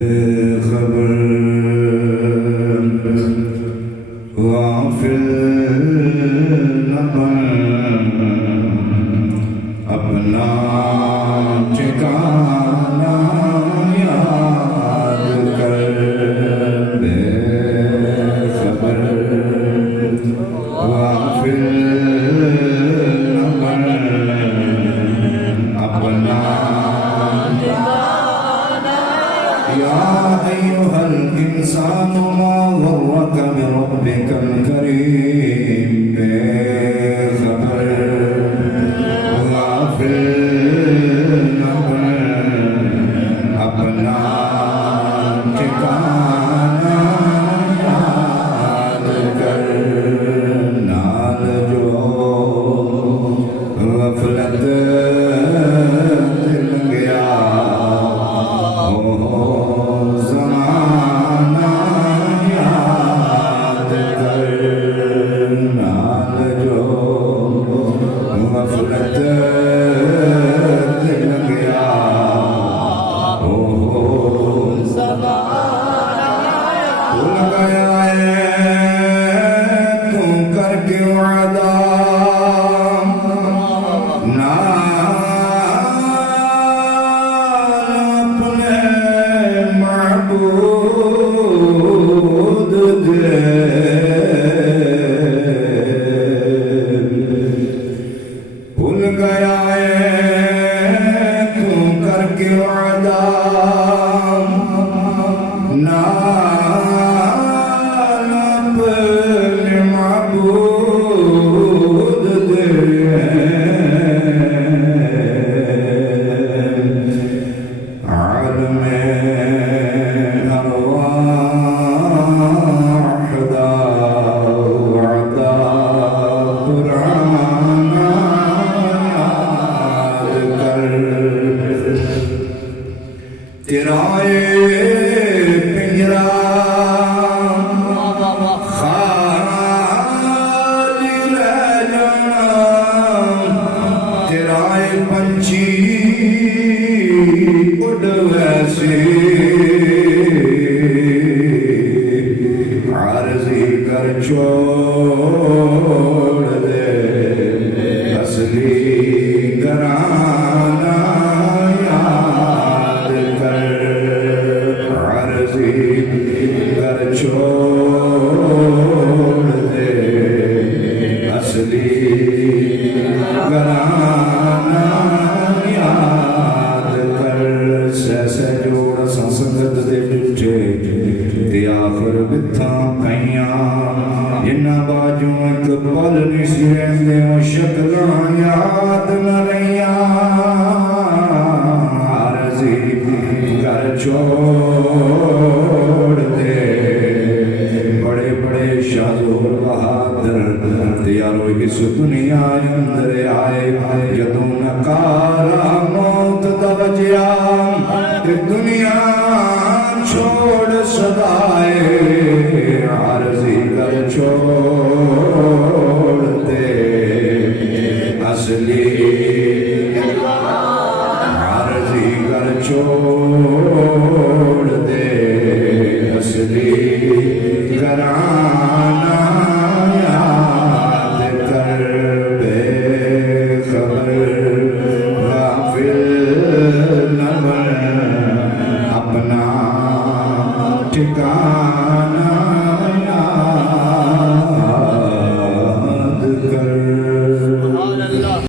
خبر غافل اپنا ٹھکانہ یاد کر، بے خبر غافل اپنا یا ایھا الانسان ما غرک بربک الکریم، بے خبر غافل اپنا ٹھکانہ یاد کر، نال جو غفلت دل گیا زمانہ یاد کر، نال جو غفلت دل گیا بھول گیا ہے تو کر کے وعدہ اپنے معبود دے، بھول گیا ہے تو کر کے وعدہ نال اپنے معبود دے، عالم ارواح دا وعدہ قرآن یاد کر، تیرا پنجرا خالی رہ جانا، تیرا پنچھی اڑ ویسے، عارضی کر چھوڑ دے اصلی گھرانہ یاد کر، عارضی کر چھوڑ دے اصلی گھرانہ یاد کر، سیسے جوڑ سنسنگت دے ڈٹھے تے آخر بتھاں کئیاں، جنہ باجوں ایک پل نسرین دے و شکلاں یاد نہ رہیاں، عارضی کر چھوڑ دے بڑے بڑے شاہزور بہادر تیارو اس دنیا اندر آئے، جدوں نکارا موت دا بجیا دنیا چھوڑ صدائے، عارضی کر چھوڑ دے اصلی، عارضی کر چھوڑ دے اصلی گھرانہ یاد کر، بے خبر غافل نہ بن اپنا ٹھکانہ